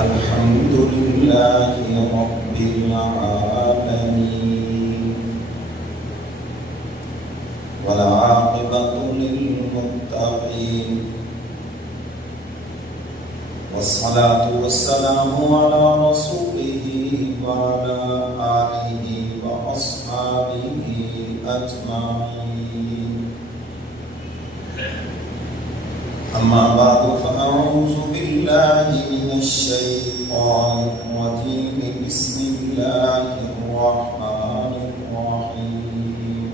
الحمد لله رب العالمين والعاقبة للمتقين والصلاة والسلام على رسوله وعلى آله وأصحابه أجمعين أما بعد فأعوذ بالله من الشيطان الرجيم بسم الله الرحمن الرحيم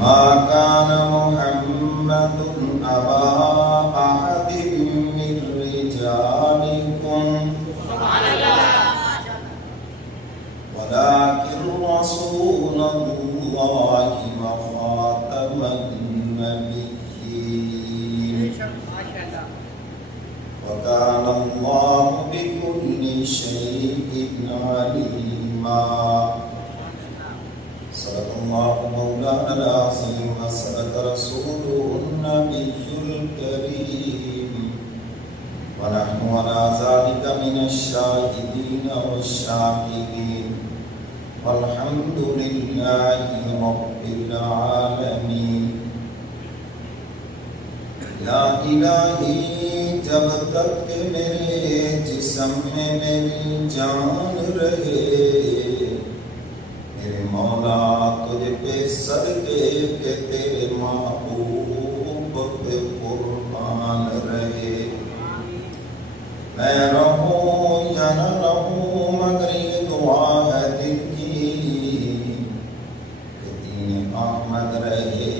ما كان محمد أبا أحد من رجالكم ولكن رسول الله وخاتم النبيين وكان الله بكل شيء عليما. صدق الله مولانا العظيم وصدق رسوله النبي الكريم ونحن على ذلك من الشاهدين والشاكرين والحمد لله رب العالمین. یا الہی جب تک کہ میرے جسم میں میری جان رہے میرے مولا تجھ پہ صدقے کہ تیرے محبوب پہ قربان رہے. میں رہوں یا نہ رہوں مگر یہ دعا ہے دل کی کہ دین احمد رہے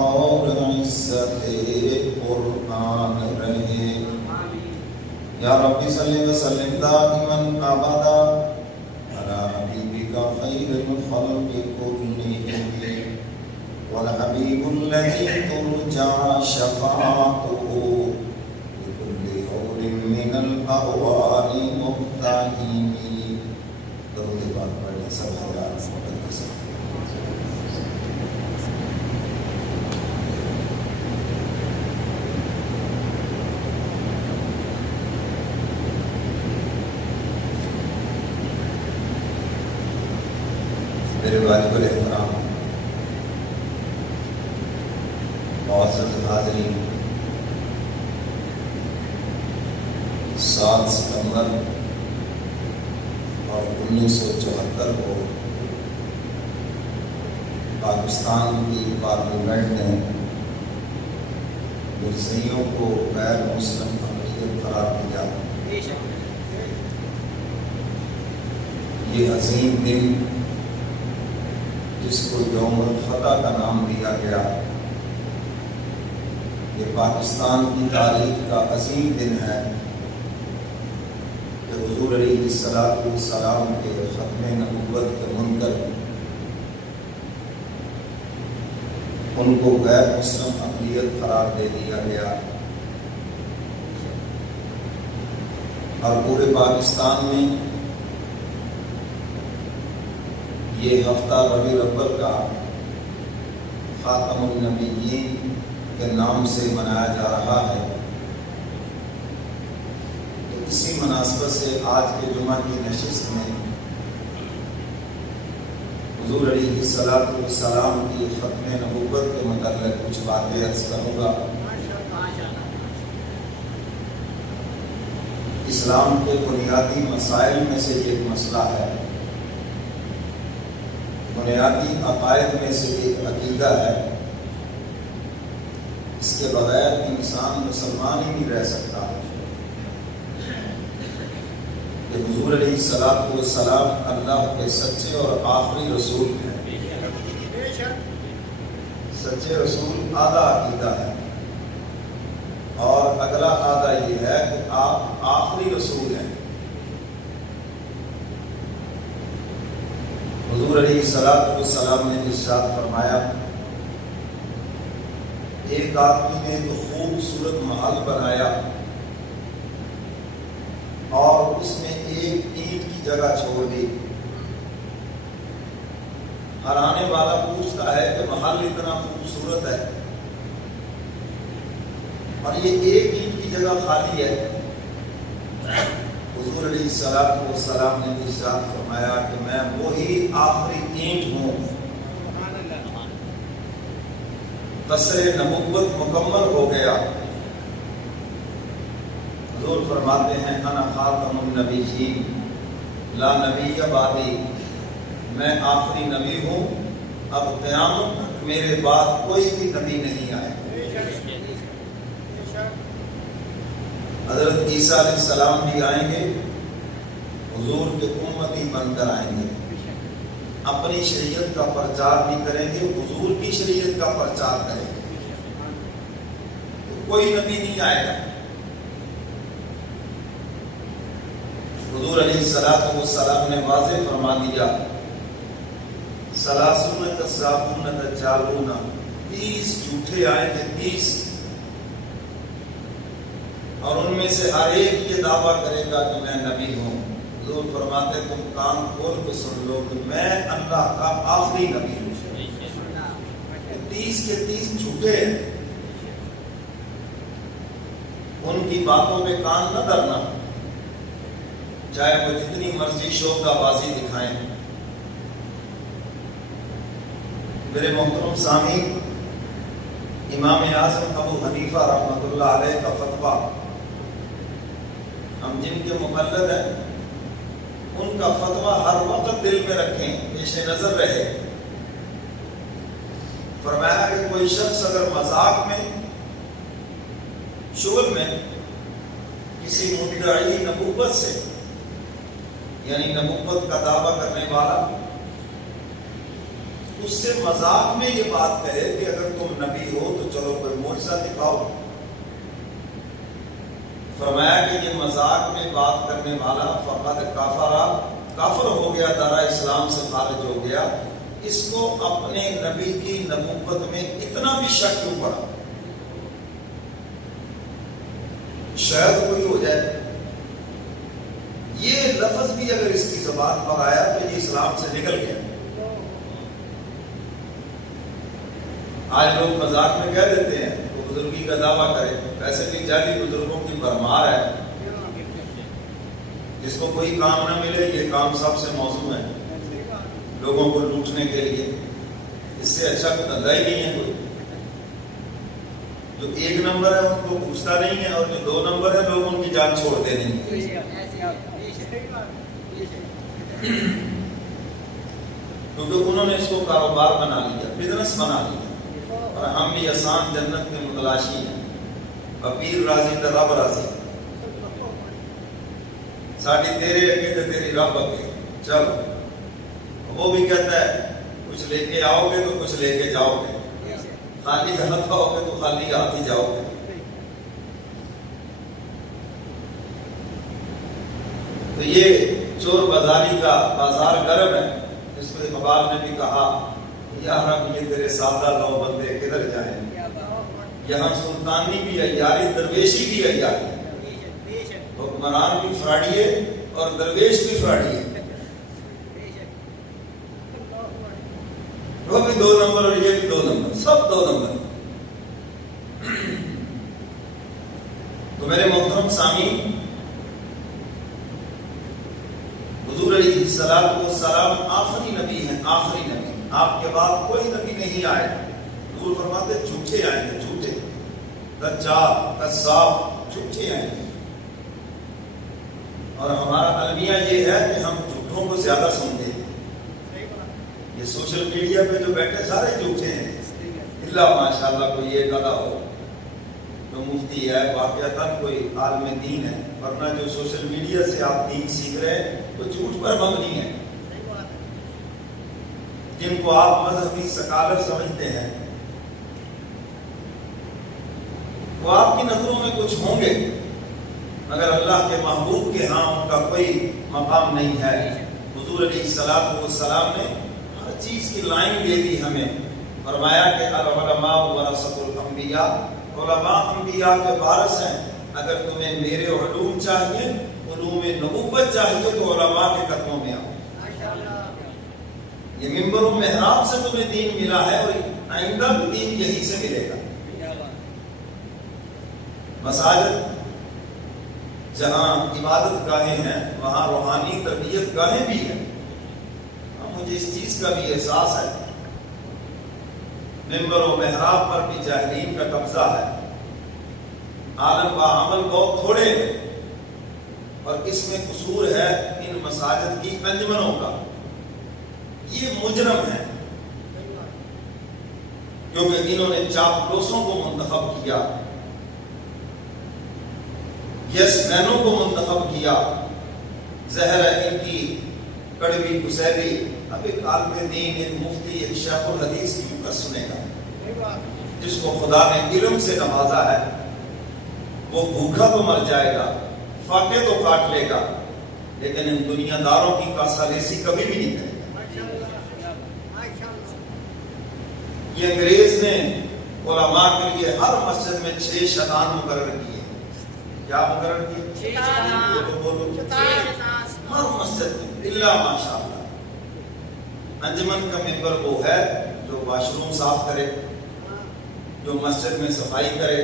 اور عزت قرآن رہے. یا ربی صلی وسلم دائما ابدا علی حبیبک خیر الخلق کلہم والحبیب الذی ترجى شفاعته لكل حول من الاحوال مقتحم. درود پاک پڑھیں سب حضرات مقدس. میرے واجب الاحترام معزز حاضرین، 7 ستمبر اور 1974 کو پاکستان کی پارلیمنٹ نے مرزائیوں کو غیر مسلم اقلیت قرار دیا. یہ عظیم دن جس کو یوم الفتح کا نام دیا گیا، یہ پاکستان کی تاریخ کا عظیم دن ہے کہ حضور علیہ السلام کے ختم نبوت کے منکر ان کو غیر مسلم اقلیت قرار دے دیا گیا اور پورے پاکستان میں یہ ہفتہ ربیع الاول کا خاتم النبیین کے نام سے منایا جا رہا ہے. تو اسی مناسبت سے آج کے جمعہ کی نشست میں حضور علیہ السلام کی ختم نبوت کے متعلق کچھ باتیں عرض کروں گا. اسلام کے بنیادی مسائل میں سے ایک مسئلہ ہے، بنیادی عقائد میں سے ایک عقیدہ ہے. اس کے بغیر انسان مسلمان ہی نہیں رہ سکتا کہ حضور علیہ السلام اللہ کے سچے اور آخری رسول ہیں. سچے رسول آدھا عقیدہ ہے اور اگلا آدھا یہ ہے کہ آپ آخری رسول ہیں. حضور علیہ السلام نے ارشاد فرمایا، ایک آدمی نے تو خوبصورت محل بنایا اور اس میں ایک اینٹ کی جگہ چھوڑ دی. ہر آنے والا پوچھتا ہے کہ محل اتنا خوبصورت ہے اور یہ ایک اینٹ کی جگہ خالی ہے. حضور علیہ السلام نے ارشاد فرمایا کہ میں وہی آخری اینٹ ہوں. قصر نبوت مکمل ہو گیا. حضور فرماتے ہیں انا خاتم النبیین لا نبی بعدی، میں آخری نبی ہوں، اب قیامت تک میرے بعد کوئی بھی نبی نہیں آئے. حضرت عیسیٰ علیہ السلام بھی آئیں گے، حضور کے امتی بن کر آئیں گے. اپنی شریعت کا پرچار بھی کریں گے، حضور کی شریعت کا پرچار کریں گے. کوئی نبی نہیں آئے گا. حضور علیہ السلام نے واضح فرما دیا سلاسون کذابون دجالون، 30 جھوٹے آئیں گے، 30، اور ان میں سے ہر ایک یہ دعویٰ کرے گا کہ میں نبی ہوں. حضور فرماتے تم کان کھول کے سن لو کہ میں اللہ کا آخری نبی ہوں. 30 کے 30 جھوٹے ہیں. ان کی باتوں پہ کان نہ دھرنا، چاہے وہ جتنی مرضی شوقہ بازی دکھائیں. میرے محترم سامعین، امام اعظم ابو حنیفہ رحمۃ اللہ علیہ کا فتویٰ، ہم جن کے مقلد ہیں ان کا فتویٰ ہر وقت دل میں رکھیں، پیش نظر رہے. فرمایا کہ کوئی شخص اگر مذاق میں، شغل میں کسی مدعی نبوت سے، یعنی نبوت کا دعویٰ کرنے والا، اس سے مذاق میں یہ بات کہے کہ اگر تم نبی ہو تو چلو کوئی معجزہ دکھاؤ. فرمایا کہ یہ مذاق میں بات کرنے والا فقط کافر ہو گیا، دارا اسلام سے خارج ہو گیا. اس کو اپنے نبی کی نبوت میں اتنا بھی شک کیوں پڑا؟ شاید کوئی ہو جائے. یہ لفظ بھی اگر اس کی زبان پر آیا تو یہ اسلام سے نکل گیا. آج لوگ مذاق میں کہہ دیتے ہیں وہ بزرگی کا دعویٰ کرے، ویسے بھی جعلی بزرگوں کی بھرمار ہے. جس کو کوئی کام نہ ملے یہ کام سب سے موزوں ہے، لوگوں کو لوٹنے کے لیے. اس سے اچھا کوئی دھندا ہی نہیں ہے. کوئی جو 1 نمبر ہے ان کو پوچھتا نہیں ہے، اور جو 2 نمبر ہے لوگ ان کی جان چھوڑتے نہیں. کیونکہ انہوں نے اس کو کاروبار بنا لیا، بزنس بنا لیا. اور ہم بھی آسان جنت کے متلاشی ہیں. پیر راضی تو رب راضی. ساڑی تیرے اگے تو تیری رب اگے. چلو وہ بھی کہتا ہے کچھ لے کے آؤ گے تو کچھ لے کے جاؤ گے، خالی ہاتھ آؤ گے تو خالی ہاتھ ہی جاؤ گے. تو یہ چور بازاری کا بازار گرم ہے. اس کو اقبال نے بھی کہا یا رب یہ تیرے سادہ لو بندے کدھر جائیں. یہاں سلطانی بھی عیاری، درویشی بھی عیاری، حکمران بھی فراڈی ہے اور درویش بھی فراڈی ہے. وہ بھی 2 نمبر اور یہ بھی 2 نمبر، سب 2 نمبر. تو میرے محترم سامعین، حضور علیہ السلام آخری نبی ہیں، آخری نبی. آپ کے بعد کوئی نبی نہیں آئے. حضور فرماتے جھوٹے آئیں گے، جھوٹے، دجال، قذاب، جھوٹے آئیں گے. اور ہمارا المیہ یہ ہے کہ ہم جھوٹوں کو زیادہ سنتے ہیں. یہ سوشل میڈیا پہ جو بیٹھے سارے جھوٹے ہیں، اللہ ماشاءاللہ کوئی ایک آدھا ہو تو مفتی ہے، واقعتاً کوئی عالم دین ہے. ورنہ جو سوشل میڈیا سے آپ دین سیکھ رہے ہیں وہ جھوٹ پر مبنی ہے. جن کو آپ مذہبی سکالر سمجھتے ہیں وہ آپ کی نظروں میں کچھ ہوں گے، مگر اللہ کے محبوب کے ہاں ان کا کوئی مقام نہیں ہے. حضور علیہ السلام نے ہر چیز کی لائن دے دی ہمیں. فرمایا کہ العلماء ورثۃ الانبیاء، علماء انبیاء کے وارث ہیں. اگر تمہیں میرے علوم چاہیے، علوم نبوت چاہیے تو علماء کے قدموں میں آؤ. یہ منبر و محراب سے تمہیں دین ملا ہے اور آئندہ بھی دین یہی سے ملے گا. مساجد جہاں عبادت گاہیں ہیں وہاں روحانی تربیت گاہیں بھی ہیں. مجھے اس چیز کا بھی احساس ہے. ممبر و محراب پر بھی جاہلین کا قبضہ ہے. عالم با عمل بہت تھوڑے ہیں اور اس میں قصور ہے ان مساجد کی انجمنوں کا. یہ مجرم ہے کیونکہ انہوں نے چاپلوسوں کو منتخب کیا, یس مینوں کو منتخب کیا. زہر ہے ان کی کڑوی گسیلی. اب ایک عالم دین, ایک مفتی, ایک شیخ الحدیث کی مکر سنے گا جس کو خدا نے علم سے نوازا ہے, وہ بھوکا تو مر جائے گا, فاقے تو کاٹ لے گا, لیکن ان دنیا داروں کی کاسالیسی کبھی بھی نہیں کرے گا. یہ انگریز نے علماء کے لیے ہر مسجد میں 6 شیطان مقرر کیے. کیا مقرر کیے؟ بولو. ہر مسجد میں الا ماشاء اللہ. انجمن کا ممبر وہ ہے جو واش روم صاف کرے, جو مسجد میں صفائی کرے.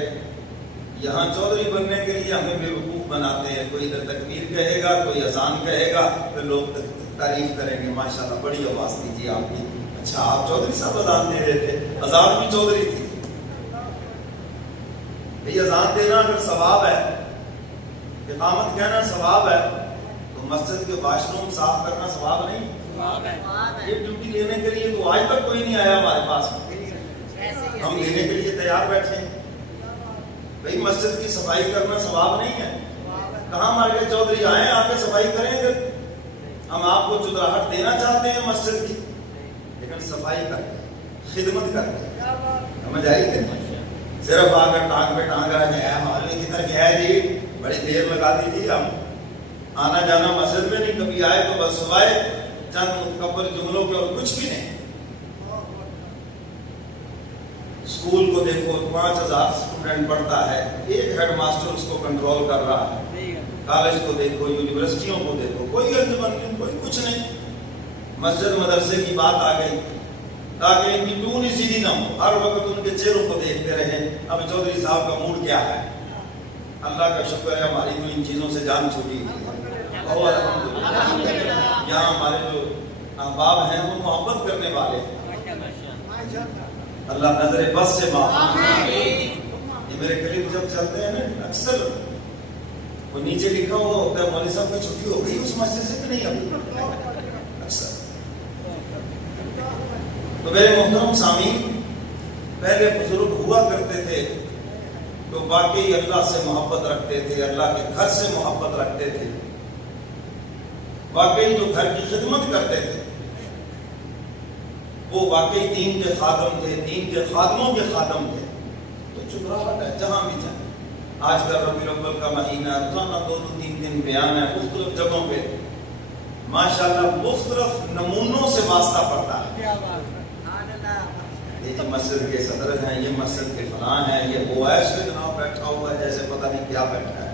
یہاں چودھری بننے کے لیے ہمیں بے وقوف بناتے ہیں. کوئی ادھر تکبیر کہے گا, کوئی اذان کہے گا, پھر لوگ تعریف کریں گے ماشاءاللہ بڑی آواز دیجیے آپ کی. اچھا آپ چودھری صاحب اذان دے رہے تھے, اذان بھی چودھری تھی. بھئی اذان دینا اگر ثواب ہے, اقامت کہنا ثواب ہے, تو مسجد کے واش روم صاف کرنا ثواب نہیں. یہ ڈیوٹی لینے کے لیے تو آج تک کوئی نہیں آیا ہمارے پاس. ہم لینے کے لیے تیار بیٹھے ہیں. بھئی مسجد کی صفائی کرنا ثواب نہیں ہے. کہاں ہمارے کے چودھری آئے آ کے صفائی کریں گے. ہم آپ کو چتراہٹ دینا چاہتے ہیں مسجد کی, لیکن صفائی کر کے, خدمت کر کے. سمجھ آئی کہ صرف آ کر ٹانگ پہ ٹانگ رہا گیا ہے, محلے کی طرح گیا ہے جی, بڑی دیر لگا دیجیے. ہم آنا جانا مسجد میں نہیں, کبھی آئے تو بس صبح چند متکبر جملوں کے اور کچھ بھی نہیں. اسکول کو دیکھو 5000 اسٹوڈنٹ پڑھتا ہے, ایک ہیڈ ماسٹر اس کو کنٹرول کر رہا ہے. کالج کو دیکھو, یونیورسٹیوں کو دیکھو, کوئی انجمن نہیں, کوئی کچھ نہیں. مسجد مدرسے کی بات آ گئی تاکہ ان کی ٹون سیدھی نہ ہو, ہر وقت ان کے چہروں کو دیکھتے رہیں اب چودھری صاحب کا موڈ کیا ہے. اللہ کا شکر ہے ہماری تو ان چیزوں سے جان چھوٹی ہے. یہاں ہمارے جو احباب ہیں وہ محبت کرنے والے ہیں. اللہ نظر بس سے معاف. یہ میرے کلپ جب چلتے ہیں نا, اکثر وہ نیچے لکھا ہوا ہوتا ہے مولوی صاحب کی چھٹی ہو گئی اس مسجد سے کہ نہیں ابھی, اکثر. تو میرے محترم سامعین, پہلے بزرگ ہوا کرتے تھے تو واقعی اللہ سے محبت رکھتے تھے, اللہ کے گھر سے محبت رکھتے تھے, واقعی جو گھر کی خدمت کرتے تھے وہ واقعی دین کے خادم تھے, دین کے خادموں کے خادم تھے. تو چکراہٹ ہے جہاں بھی جائیں. آج کل ربیع الاول کا مہینہ, روزانہ 2-3 دن بیان ہے مختلف جگہوں پہ. ماشاءاللہ مختلف نمونوں سے واسطہ پڑتا ہے. یہ مسجد کے صدر ہیں, یہ مسجد کے فلاں ہیں, یہ اویس کے جناب بیٹھا ہوا ہے جیسے پتہ نہیں کیا بیٹھا ہے.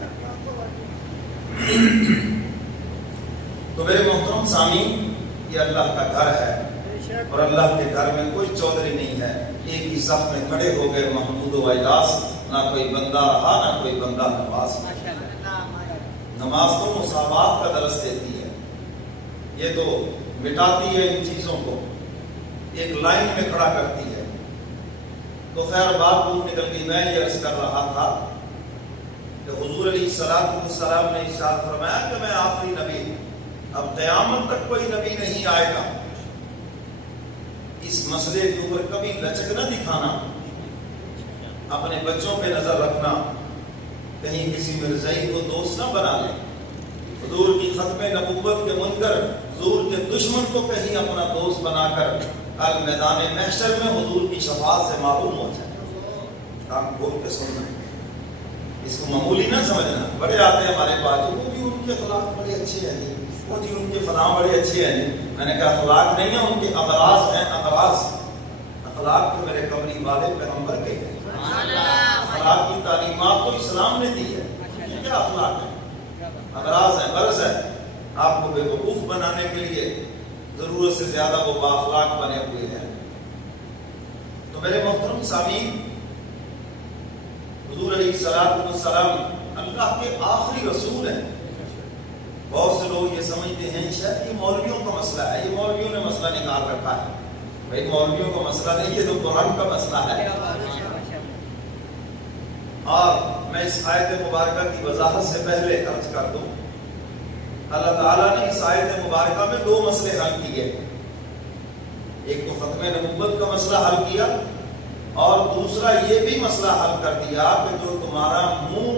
تو میرے محترم سامعین, یہ اللہ کا گھر ہے اور اللہ کے گھر میں کوئی چودھری نہیں ہے. ایک ہی صف میں کھڑے ہو گئے محمود و اجلاس, نہ کوئی بندہ رہا نہ کوئی بندہ نواز. نماز تو مساوات کا درس دیتی ہے, یہ تو مٹاتی ہے ان چیزوں کو, ایک لائن میں کھڑا کرتی ہے. تو خیر بات دور نکل گئی. میں یہ عرض کر رہا تھا کہ حضور علیہ السلام نے ارشاد فرمایا کہ میں آخری نبی, اب قیامت تک کوئی نبی نہیں آئے گا. اس مسئلے کے اوپر کبھی لچک نہ دکھانا, اپنے بچوں پہ نظر رکھنا, کہیں کسی مرزائی کو دوست نہ بنا لیں. حضور کی ختم نبوت کے منکر, حضور کے دشمن کو کہیں اپنا دوست بنا کر کل میدان محشر میں حضور کی شفاعت سے معلوم ہو جائے. کام کھول کے سننا, اس کو معمولی نہ سمجھنا. بڑے آتے ہیں ہمارے پاس, وہ بھی ان کے اخلاق بڑے اچھے ہیں, وہ جی ان کے فلاں بڑے اچھے ہیں. میں نے کہا اخلاق نہیں ہے, ان کے اغراض ہیں. اخلاق تو میرے قبری والے پیغمبر کے ہیں. اخلاق کی تعلیمات تو اسلام نے دی ہے. یہ کیا اخلاق ہے؟ اغراض ہیں, غرض ہے. آپ کو بے وقوف بنانے کے لیے ضرورت سے زیادہ وہ بااخلاق بنے ہوئے ہیں. تو میرے محترم سامعین, حضور علیہ السلام اللہ کے آخری رسول ہیں. بہت سے لوگ یہ سمجھتے ہیں شاید یہ مولویوں کا مسئلہ ہے، یہ مولویوں نے مسئلہ نکال رکھا ہے. بھائی مولویوں کا مسئلہ نہیں، یہ تو قرآن کا مسئلہ ہے. اور میں اس آیت مبارکہ کی وضاحت سے پہلے عرض کر دوں، اللہ تعالیٰ نے اس آیت مبارکہ میں دو مسئلے حل کیے. ایک تو ختم نبوت کا مسئلہ حل کیا، اور دوسرا یہ بھی مسئلہ حل کر دیا کہ جو تمہارا منہ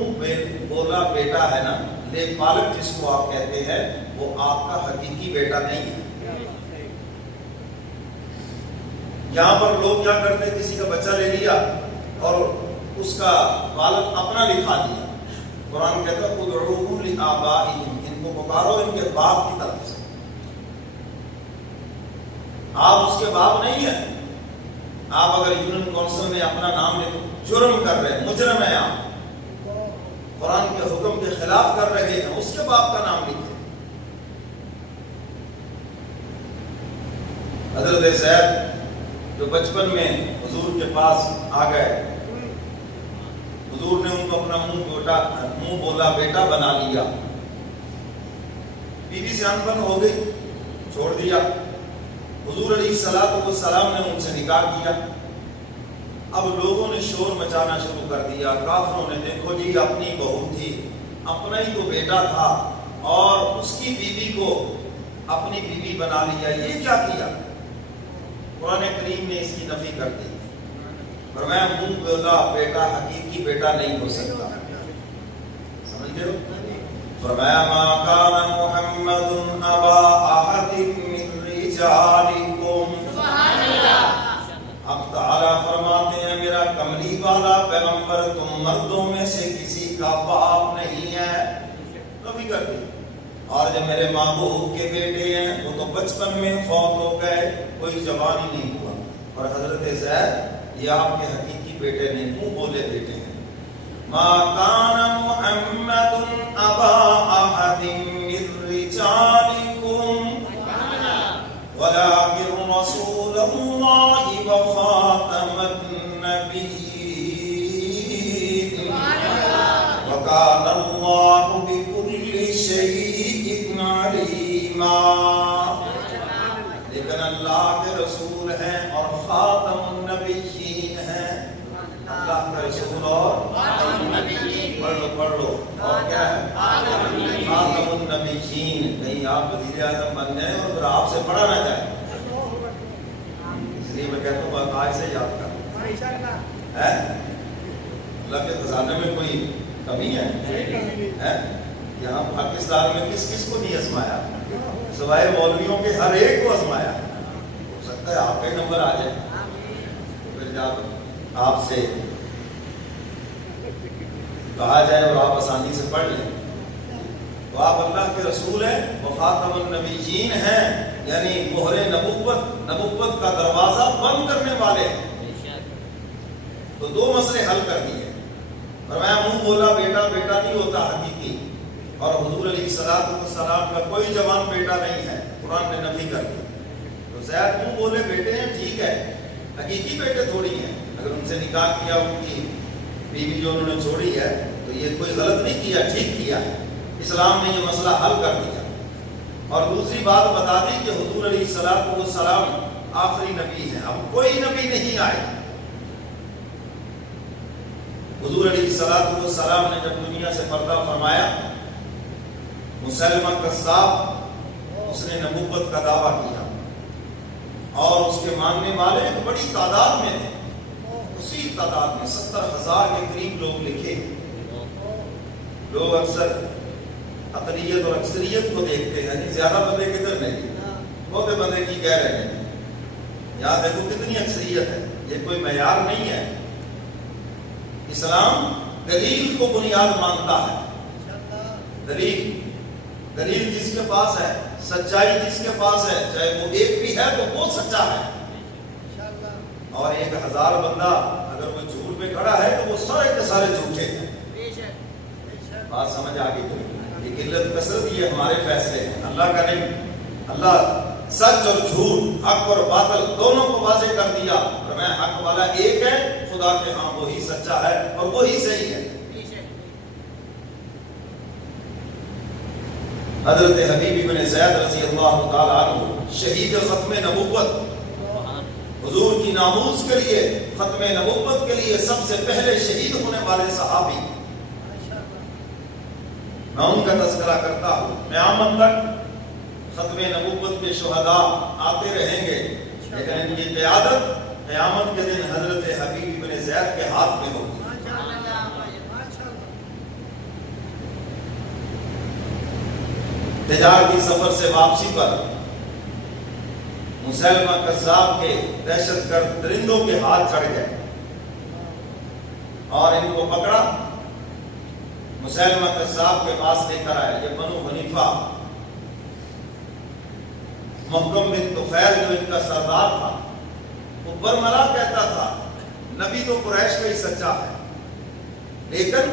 بولا بیٹا ہے نا، لے پالک جس کو آپ کہتے ہیں، وہ آپ کا حقیقی بیٹا نہیں ہے. یہاں پر لوگ کیا کرتے، کسی کا بچہ لے لیا اور اس کا والد اپنا لکھا دیا. قرآن کہتا ہے ادعوہم لآبائہم، ان کو پکارو ان کے باپ کی طرف سے. آپ اس کے باپ نہیں ہیں. آپ اگر یونین کونسل میں اپنا نام لکھو، جرم کر رہے ہیں، مجرم ہیں آپ، قرآن کے حکم کے خلاف کر رہے ہیں، اس کے باپ کا نام لکھے. حضرت زید جو بچپن میں حضور کے پاس آ گئے، حضور نے ان کو اپنا منہ بولا بیٹا بنا لیا. بیوی سے انبن ہو گئی، چھوڑ دیا. حضور علیہ السلام نے ان سے نکاح کیا. اب لوگوں نے شور مچانا شروع کر دیا. کافروں نے دیکھو جی اپنی بہو تھی، اپنا ہی تو بیٹا تھا، اور اس کی بیوی کو اپنی بیوی بنا لیا، یہ کیا کیا؟ قرآن کریم نے اس کی نفی کر دی. فرمایا منہ بولا بیٹا حقیقی بیٹا نہیں ہو سکتا. سمجھ گئے ہو؟ فرمایا ما کان محمد ابا احد من رجالکم. سبحان اللہ. اب تعالیٰ فرماتے ہیں میرا کملی والا پیغمبر تم مردوں میں سے کسی کا باپ نہیں ہے. نفی کر دی. اور جو میرے محبوب کے بیٹے ہیں وہ تو بچپن میں فوت ہو گئے، کوئی جوان ہی نہیں ہوا. اور حضرت زید یہ آپ کے حقیقی بیٹے نہیں، منہ بولے بیٹے ہیں. ما کان محمد ابا احد من رجالکم ولکن رسول اللہ وخاتم النبیین وکان اللہ بکل شیء علیما. لیکن اللہ کے رسول ہیں اور خاتم النبیین ہیں. اللہ کا رسول اور پڑھ لو اور کیا ہے خاتم النبیین. نہیں آپ وزیر اعظم بن جائیں اور پھر آپ سے پڑھا نہ جائے. اس لیے میں کہتا ہوں آج سے یاد کر. اللہ کے خزانے میں کوئی کمی ہے؟ یہاں پاکستان میں کس کس کو نہیں آزمایا؟ سوائے مولویوں کے ہر ایک کو آزمایا. ہو سکتا ہے آپ کا نمبر آ جائے، پھر جب آپ سے کہا جائے اور آپ آسانی سے پڑھ لیں تو آپ اللہ کے رسول ہیں، وہ خاتم النبیین ہیں، یعنی مہر نبوت کا دروازہ بند کرنے والے ہیں. تو دو مسئلے حل کر دیے. فرمایا منہ بولا بیٹا بیٹا نہیں ہوتا حقیقی، اور حضور علیہ السلام کا کوئی جوان بیٹا نہیں ہے. قرآن نے نفی کر دی. تو زید منہ بولے بیٹے ہیں، ٹھیک ہے، حقیقی بیٹے تھوڑی ہیں. اگر ان سے نکاح کیا، ان کی بیوی جو انہوں نے چھوڑی ہے، تو یہ کوئی غلط نہیں کیا، ٹھیک کیا ہے. اسلام نے یہ مسئلہ حل کر دیا. اور دوسری بات بتا دی کہ حضور علیہ السلام آخری نبی ہیں، اب کوئی نبی نہیں آئے. حضور علیہ السلام نے جب دنیا سے پردہ فرمایا، مسلمہ قذاب اس نے نبوت کا دعویٰ کیا، اور اس کے ماننے والے ایک بڑی تعداد میں تھے. اسی تعداد میں 70,000 کے قریب لوگ لکھے. لوگ اکثر اقلیت اور اکثریت کو دیکھتے ہیں، نہیں زیادہ بندے کدھر نہیں، بہت بندے کی کہہ رہے ہیں. یاد دیکھو کتنی اکثریت ہے، یہ کوئی معیار نہیں ہے. اسلام دلیل کو بنیاد مانتا ہے. دلیل جس کے پاس ہے، سچائی جس کے پاس ہے، چاہے وہ ایک بھی ہے تو وہ سچا ہے. اور 1,000 بندہ اگر وہ جھوٹ پہ کھڑا ہے تو وہ سارے کے سارے جھوٹے ہیں. بات سمجھ آ گئی؟ یہ قلت کثرت یہ ہمارے فیصلے ہیں، اللہ کا نہیں. اللہ سچ اور جھوٹ، حق اور باطل دونوں کو واضح کر دیا. اور میں حق والا ایک ہے، خدا کے ہاں وہی سچا ہے اور وہی صحیح ہے. حضرت حبیب بن زید رضی اللہ تعالیٰ عنہ شہید ختم نبوت، حضور کی ناموس کے لیے، ختم نبوت کے لیے سب سے پہلے شہید ہونے والے صحابی، میں ان کا تذکرہ کرتا ہوں۔ قیامت تک ختم نبوت کے شہداء آتے رہیں گے، لیکن ان کی قیادت قیامت کے دن حضرت حبیب بن زید کے ہاتھ میں ہوگی۔ تجارتی سفر سے واپسی پر مسیلمہ کذاب کے دہشت گرد درندوں کے ہاتھ چڑھ گئے اور ان کو پکڑا، مسیلمہ کذاب کے پاس لے کر آئے۔ یہ بنو حنیفہ، محکم بن طفیل جو ان کا سردار تھا، وہ برملا کہتا تھا نبی تو قریش کا ہی سچا ہے، لیکن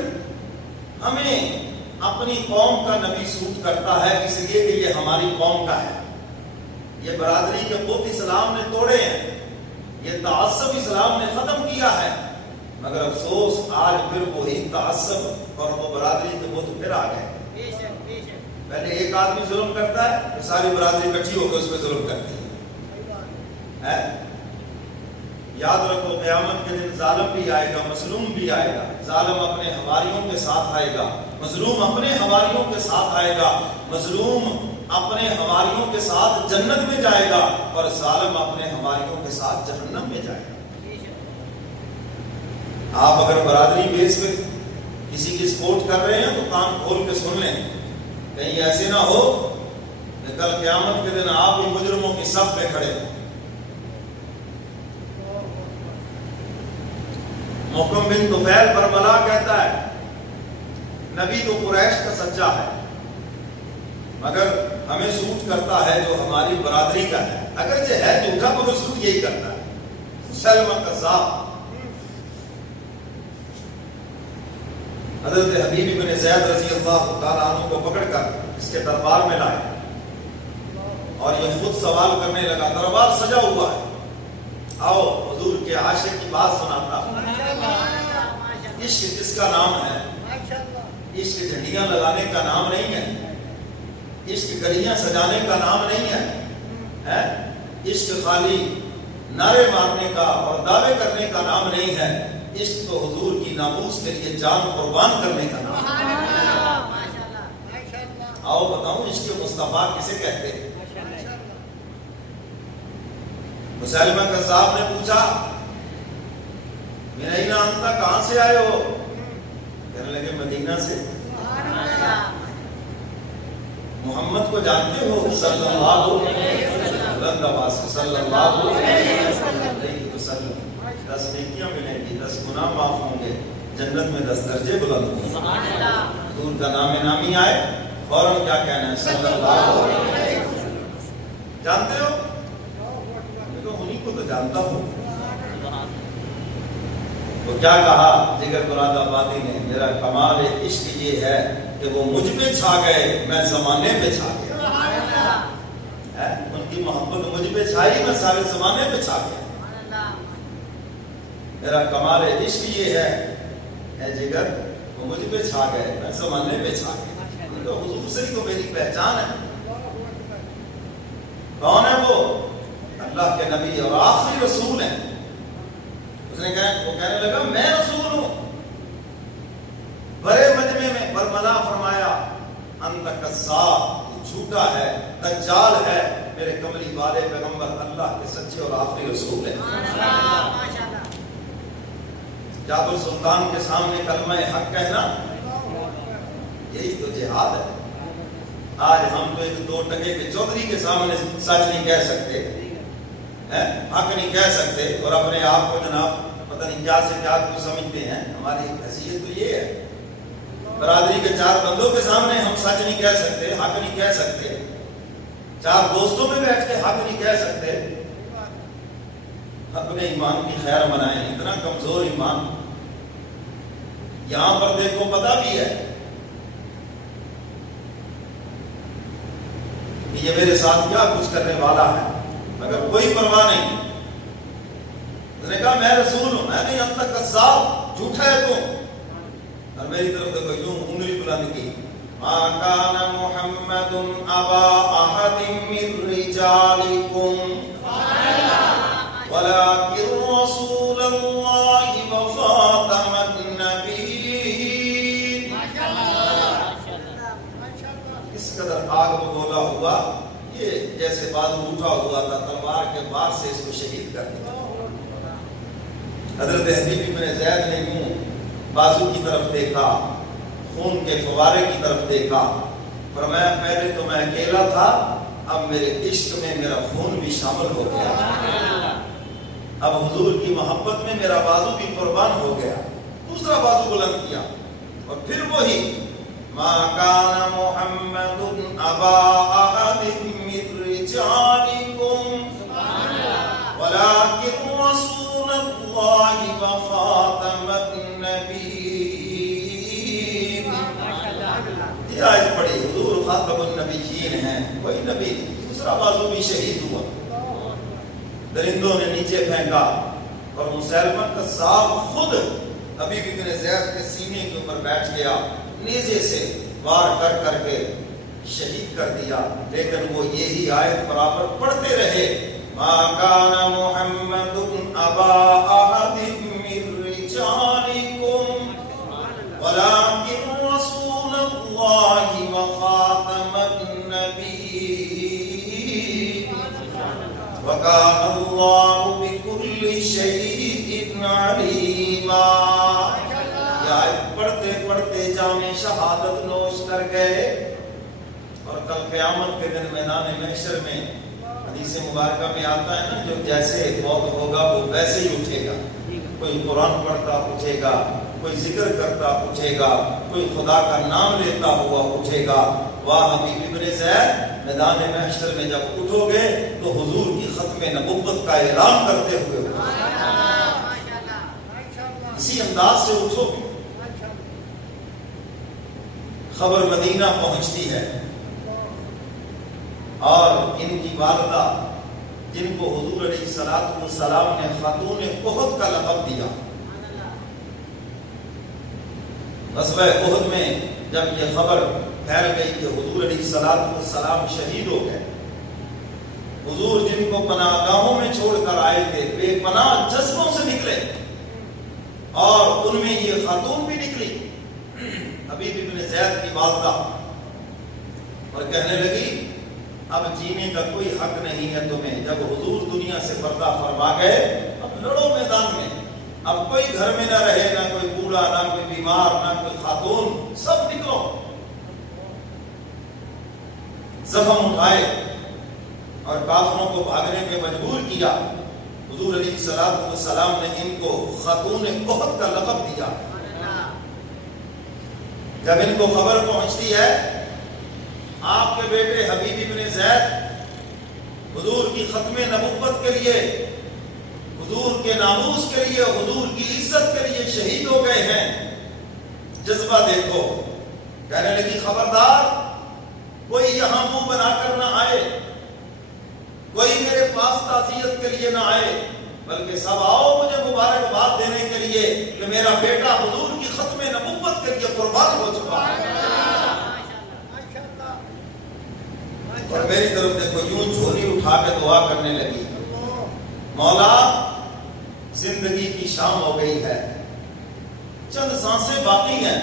ہمیں اپنی قوم کا نبی سوٹ کرتا ہے، اس لیے کہ یہ ہماری قوم کا ہے۔ یہ برادری کے بت اسلام نے توڑے ہیں، یہ تعصب اسلام نے ختم کیا ہے، مگر افسوس آج پھر وہی تعصب اور وہ برادری کے بت پھر آ گئے۔ پہلے ایک آدمی ظلم کرتا ہے، پھر ساری برادری اکٹھی ہو کے اس پہ ظلم کرتی ہے۔ یاد رکھو قیامت کے دن ظالم بھی آئے گا، مظلوم بھی آئے گا۔ ظالم اپنے حواریوں کے ساتھ آئے گا، مظلوم اپنے حواریوں کے ساتھ آئے گا، مظلوم اپنے حواریوں کے ساتھ جنت میں جائے گا اور ظالم اپنے حواریوں کے ساتھ جہنم میں جائے گا۔ آپ اگر برادری بیس پہ کسی کی سپورٹ کر رہے ہیں تو کان کھول کے سن لیں، کہیں ایسے نہ ہو کہ کل قیامت کے دن آپ بھی مجرموں کی صف میں کھڑے ہوں۔ محکم بن طفیل برملا کہتا ہے نبی تو قریش کا سچا ہے، مگر ہمیں سوٹ کرتا ہے جو ہماری برادری کا ہے، اگرچہ ہے جھوٹا مگر سوٹ یہی کرتا ہے۔ مسیلمہ کذاب حضرت حبیب بن زید رضی اللہ تعالیٰ عنہ کو پکڑ کر اس کے دربار میں لائے اور یہ خود سوال کرنے لگا۔ دربار سجا ہوا ہے، آؤ حضور کے عاشق کی بات سناتا ہوں۔ عشق جس کا نام ہے، عشق جھنڈیاں لگانے کا نام نہیں ہے، عشق گلیاں سجانے کا نام نہیں ہے، عشق خالی نعرے مارنے کا اور دعوے کرنے کا نام نہیں ہے، عشق تو حضور کی ناموس کے لیے جان قربان کرنے کا نام ہے۔ آؤ بتاؤں عشق مصطفیٰ کسے کہتے ہیں؟ مسیلمہ کذاب نے پوچھا من این انت، کہاں سے آئے ہو؟ کہنے لگے مدینہ سے۔ محمد کو جانتے ہو؟ صلی اللہ علیہ وسلم۔ 10 نیکیاں ملیں گی، 10 گناہ معاف ہوں گے، جنت میں 10 درجے بلند ہوں گے۔ حضور کا نام نامی آئے فوراً کیا کہنا ہے؟ صلی اللہ علیہ وسلم۔ جانتے ہو؟ انہیں کو تو جانتا ہوں۔ وہ کیا کہا جگر مراد آبادی نے؟ میرا کمال عشق یہ ہے کہ وہ مجھ پہ چھا گئے، میں زمانے پہ چھا گیا۔ ان کی محبت مجھ پہ چھائی، میں سارے زمانے پہ چھا گیا۔ میرا کمال عشق یہ ہے اے جگر، وہ مجھ پہ چھا گئے، میں زمانے پہ چھا گیا۔ تو حضور سے ہی تو میری پہچان ہے۔ کون ہے وہ؟ اللہ کے نبی اور آخری رسول ہیں۔ اس نے وہ کہنے لگا میں رسول ہوں۔ بڑے مجمع میں برملا فرمایا انت کذاب، جھوٹا ہے، دجال ہے، میرے کملی والے پیغمبر اللہ کے سچے اور آخری رسول ہیں۔ جابر سلطان کے سامنے کلمہ حق کہنا یہی تو جہاد ہے۔ آج ہم تو ایک 2 ٹکے کے چودھری کے سامنے سچ نہیں کہہ سکتے، حق نہیں کہہ سکتے، اور اپنے آپ کو جناب پتہ نہیں کیا سے کیا کچھ سمجھتے ہیں۔ ہماری حیثیت تو یہ ہے، برادری کے 4 بندوں کے سامنے ہم سچ نہیں کہہ سکتے، حق نہیں کہہ سکتے، 4 دوستوں میں بیٹھ کے حق نہیں کہہ سکتے۔ اپنے ایمان کی خیر منائیں، اتنا کمزور ایمان۔ یہاں پر دیکھو پتہ بھی ہے کہ یہ میرے ساتھ کیا کچھ کرنے والا ہے، مگر کوئی پرواہ نہیں۔ اس نے کہا میں رسول ہوں، میں نہیں، اب تک کذاب، جھوٹا ہے تو۔ اور میری طرف دیکھو یوں انگلی بلند کی، ما كان محمد أبا أحد من رجالكم ولكن رسول الله وخاتم النبيين. اس قدر آگ میں بولا ہوا یہ جیسے بازو اٹھا ہوا تھا تلوار کے بار سے اس کو شہید کر دیا. حضرت حبیب بن زید نے یوں بازو کی طرف دیکھا, خون کے فوارے کی طرف دیکھا, فرمایا پہلے تو میں اکیلا تھا, اب میرے عشق میں میرا خون بھی شامل ہو گیا, اب حضور کی محبت میں میرا بازو بھی قربان ہو گیا. دوسرا بازو بلند کیا اور پھر وہی ما کان محمد ابا احد من رجالکم ولکن رسول اللہ وخاتم النبیین. یہ آیت پڑھی, حضور خاتم النبیین ہیں, وہی نبی. دوسرا بازو بھی شہید ہوا, درندوں نے نیچے پھینکا اور مسلمہ کذاب خود حبیب بن زید کے سینے کے اوپر بیٹھ گیا, نیزے سے وار کر کر کے شہید کر دیا. لیکن وہ یہی آیت برابر پڑھتے رہے, ما کان محمد ابا احد من رجالکم ولکن رسول اللہ وخاتم النبیین وَكَانَ اللَّهُ بِكُلِّ شَيْءٍ عَلِيمًا. یہ آیت پڑھتے پڑھتے جام شہادت نوش کر گئے اور کل قیامت کے دن میدان محشر میں حدیث مبارکہ میں آتا ہے نا, جو جیسے موت ہوگا وہ ویسے ہی اٹھے گا. کوئی قرآن پڑھتا اٹھے گا, کوئی ذکر کرتا اٹھے گا, کوئی خدا کا نام لیتا ہوا اٹھے گا. واہ حبیب ابن زید, میدان محشر میں جب اٹھو گے تو حضور کی ختم نبوت کا اعلان کرتے ہوئے اسی انداز سے اٹھو گے. خبر مدینہ پہنچتی ہے اور ان کی والدہ جن کو حضور علیہ السلام نے خاتون احد کا لقب دیا, غزوہ احد میں جب یہ خبر پھیل گئی کہ حضور علیہ السلام شہید ہو گئے, حضور جن کو پناہ گاہوں میں چھوڑ کر آئے تھے بے پناہ جذبوں سے نکلے اور ان میں یہ خاتون بھی نکلی حبیب بن زید کی والدہ, اور کہنے لگی اب جینے کا کوئی حق نہیں ہے تمہیں. جب حضور دنیا سے پردہ فرما گئے اب لڑو میدان میں, اب کوئی گھر میں نہ رہے, نہ کوئی بوڑھا, نہ کوئی بیمار, نہ کوئی خاتون, سب نکلو. زخم اٹھائے اور کافروں کو بھاگنے پہ مجبور کیا. حضور علیہ السلام نے ان کو خاتون احد کا لقب دیا. جب ان کو خبر پہنچتی ہے آپ کے بیٹے حبیب بن زید حضور کی ختم نبوت کے لیے, حضور کے ناموس کے لیے, حضور کی عزت کے لیے شہید ہو گئے ہیں, جذبہ دیکھو. کہنے لگی خبردار کوئی یہاں منہ بنا کر نہ آئے, کوئی میرے پاس تعزیت کے لیے نہ آئے, بلکہ سب آؤ مجھے مبارکباد دینے کے لیے کہ میرا بیٹا حضور کی ختم نبوت کے لیے قربان ہو چکا ہے. اور میری طرف دیکھو, یوں جھولی اٹھا کے دعا کرنے لگی, مولا زندگی کی شام ہو گئی ہے, چند سانسیں باقی ہیں,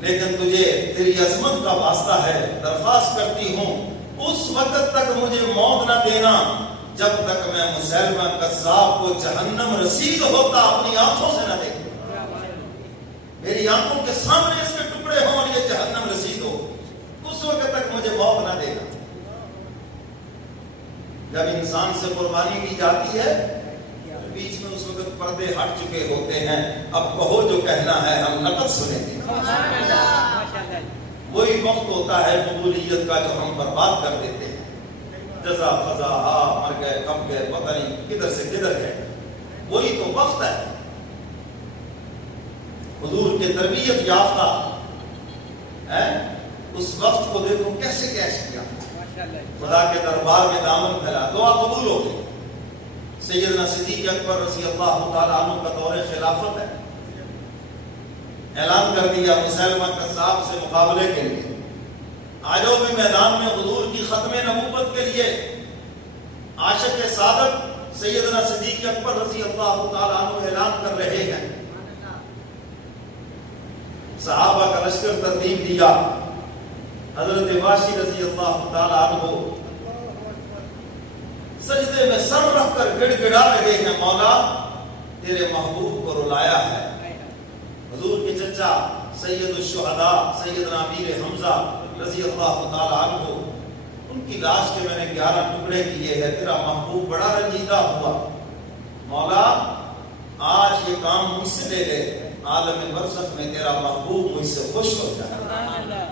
لیکن تجھے تیری عظمت کا واسطہ ہے, درخواست کرتی ہوں اس وقت تک مجھے موت نہ دینا جب تک میں مسلمہ کذاب کو جہنم رسید ہوتا اپنی آنکھوں سے نہ دیکھوں. میری آنکھوں کے سامنے اس کے ٹکڑے ہوں اور یہ جہنم رسید ہو, اس وقت تک مجھے موت نہ دینا. جب انسان سے قربانی کی جاتی ہے بیچ میں اس وقت پردے ہٹ چکے ہوتے ہیں, اب کہو جو کہنا ہے ہم نقد سنیں گے. وہی وقت ہوتا ہے قبولیت کا جو ہم برباد کر دیتے ہیں. جزا فضا مر گئے, کب گئے, پتہ نہیں کدھر سے کدھر گئے. وہی تو وقت ہے. حضور کے تربیت یافتہ اس وقت کو دیکھو کیسے کیش کیا, خدا کے دربار میں دامن پھیلا, دعا قبول ہو گئی. سیدنا صدیق اکبر رضی اللہ تعالیٰ عنہ کا دور خلافت ہے. اعلان کر دیا مسلمہ کذاب سے مقابلے کے لیے آ جاؤ بھی میدان میں حضور کی ختم نبوت کے لیے. عاشق سعادت سیدنا صدیق اکبر رضی اللہ تعالیٰ عنہ اعلان کر رہے ہیں. صحابہ کا لشکر ترتیب دیا. حضرت واشی رضی اللہ تعالیٰ عنہ سجدے میں سر رکھ کر گڑ گڑا رہے ہیں مولا تیرے محبوب کو رلایا ہے. حضور کے چچا سید الشہداء سیدنا امیر حمزہ رضی اللہ تعالیٰ عنہ ان کی لاش کے میں نے 11 ٹکڑے کیے ہیں. تیرا محبوب بڑا رنجیدہ ہوا. مولا آج یہ کام مجھ سے لے لے عالم برزخ میں تیرا محبوب مجھ سے خوش ہو جائے.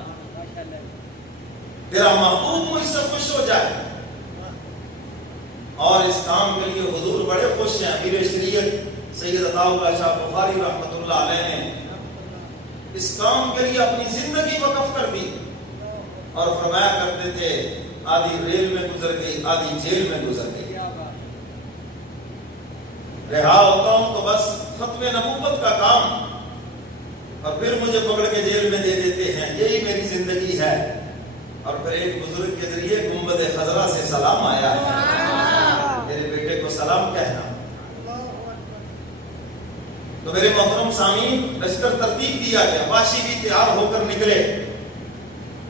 تیرا محبوب مجھ سے خوش ہو جائے. اور اس کام کے لیے حضور بڑے خوش ہیں. امیر شریعت سید عطا اللہ شاہ بخاری رحمۃ اللہ علیہ نے اس کام کے لیے اپنی زندگی وقف کر دی اور فرمایا کرتے تھے آدھی ریل میں گزر گئی آدھی جیل میں گزر گئی. رہا ہوتا ہوں تو بس ختم نبوت کا کام اور پھر مجھے پکڑ کے جیل میں دے دیتے ہیں. یہی میری زندگی ہے. اور پھر ایک بزرگ کے ذریعے گنبد خضرا سے سلام آیا ہے میرے بیٹے کو سلام کہنا. تو میرے محترم سامعین لشکر ترتیب دیا گیا. واشی بھی تیار ہو کر نکلے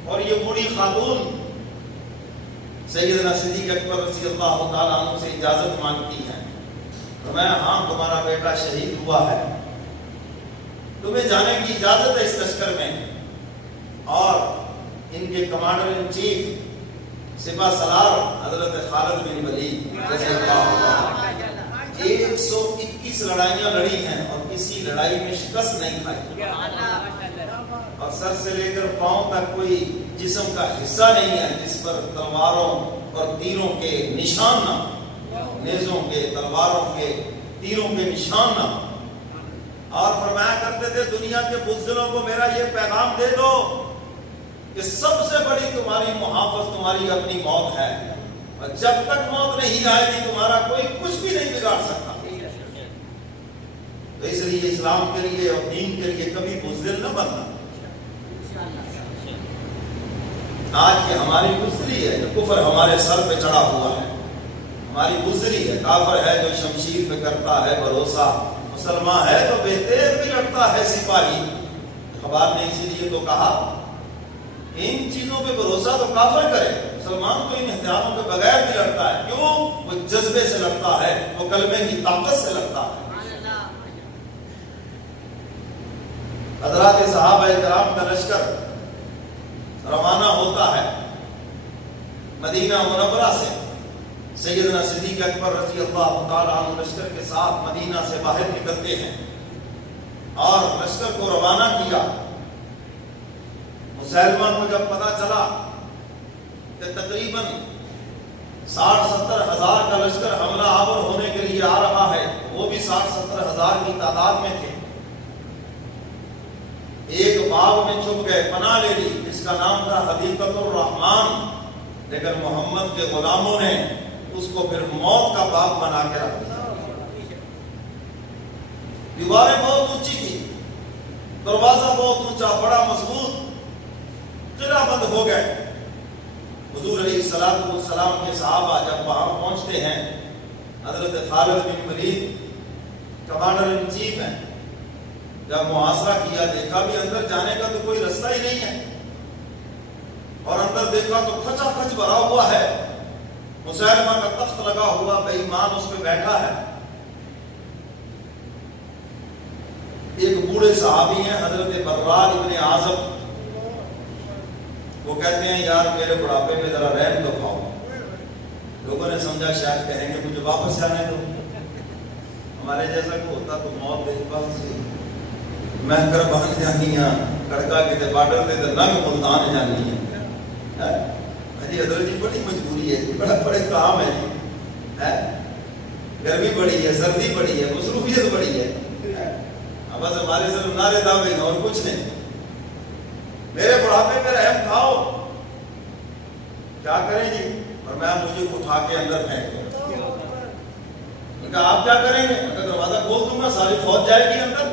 اور یہ بوڑھی خاتون سیدنا صدیق اکبر رضی اللہ تعالیٰ عنہ سے اجازت مانگتی ہیں. میں ہاں تمہارا بیٹا شہید ہوا ہے تمہیں جانے کی اجازت ہے اس لشکر میں. اور ان کے کمانڈر ان چیف سپہ سالار حضرت خالد بن ولید رضی اللہ عنہ 121 لڑائیاں لڑی ہیں اور کسی لڑائی میں شکست نہیں کھائی. اور سر سے لے کر پاؤں تک کوئی جسم کا حصہ نہیں ہے جس پر تلواروں اور تیروں کے نشان نہ نیزوں کے تلواروں کے تیروں کے نشان نہ. اور فرمایا کرتے تھے دنیا کے بزدلوں کو میرا یہ پیغام دے دو کہ سب سے بڑی تمہاری محافظ تمہاری اپنی موت ہے اور جب تک موت نہیں آئے گی تمہارا کوئی کچھ بھی نہیں بگاڑ سکتا. تو اس لیے اسلام کے لیے اور دین کے لیے کبھی بزدل نہ بننا. آج یہ ہماری بزدلی ہے جو کفر ہمارے سر پہ چڑھا ہوا ہے. ہماری بزدلی ہے. کافر ہے جو شمشیر پہ کرتا ہے بھروسہ. مسلمان ہے تو بے تیر بھی لڑتا ہے سپاہی. اخبار نے اسی لیے تو کہا ان چیزوں پہ بھروسہ تو کافر کرے. مسلمان تو ان احتیاطوں کے بغیر بھی لڑتا ہے. کیوں؟ وہ جذبے سے لڑتا ہے وہ کلمے کی طاقت سے لڑتا ہے. حضرات صحابہ کرام کا لشکر روانہ ہوتا ہے مدینہ منورہ سے. سیدنا صدیق اکبر رضی اللہ تعالیٰ عنہ لشکر کے ساتھ مدینہ سے باہر نکلتے ہیں اور لشکر کو روانہ کیا. مسلمہ کو جب پتا چلا کہ تقریباً 60-70 ہزار کا لشکر حملہ آور ہونے کے لیے آ رہا ہے, وہ بھی 60-70 ہزار کی تعداد میں تھے. ایک باغ میں چھپ گئے, پناہ لے لی جس کا نام تھا حدیقۃ الرحمن. لیکن محمد کے غلاموں نے اس کو پھر موت کا باغ بنا کے رکھ دیا. دیواریں بہت اونچی تھی, دروازہ بہت اونچا, بڑا مضبوط, قلعہ بند ہو گئے. حضور علیہ الصلوۃ والسلام کے صحابہ جب وہاں پہنچتے ہیں, حضرت خالد بن ولید کمانڈر ان چیف ہیں, جب محاصرہ کیا دیکھا بھی اندر جانے کا تو کوئی رستہ ہی نہیں ہے اور اندر دیکھا تو کھچا کھچ بھرا ہوا ہے. مسیلمہ کا تخت لگا ہوا, بے ایمان اس پہ بیٹھا ہے. ایک بوڑھے صحابی ہیں حضرت برار ابن عازب, وہ کہتے ہیں یار میرے بڑھاپے میں ذرا رحم تو کھاؤ. لوگوں نے سمجھا شاید کہیں گے مجھے واپس جانے دو. ہمارے جیسا کہ ہوتا تو موت دیکھ پاس میں کر بہن جانی ہاں, کڑکا کے بارڈر تے ننگ ملتان جانی ہے. جی حضرت جی بڑی مجبوری ہے, بڑا بڑے کام ہے جی, گرمی بڑی ہے, سردی بڑی ہے, مصروفیت بڑی ہے. بس ہمارے سر نعرے دعوے اور کچھ نہیں. میرے بڑھاپے میں رحم کھاؤ. کیا کریں جی؟ اور میں مجھے اٹھا کے اندر پھینک دوں. کہا آپ کیا کریں گے؟ اگر دروازہ کھول دوں گا ساری فوج جائے گی اندر.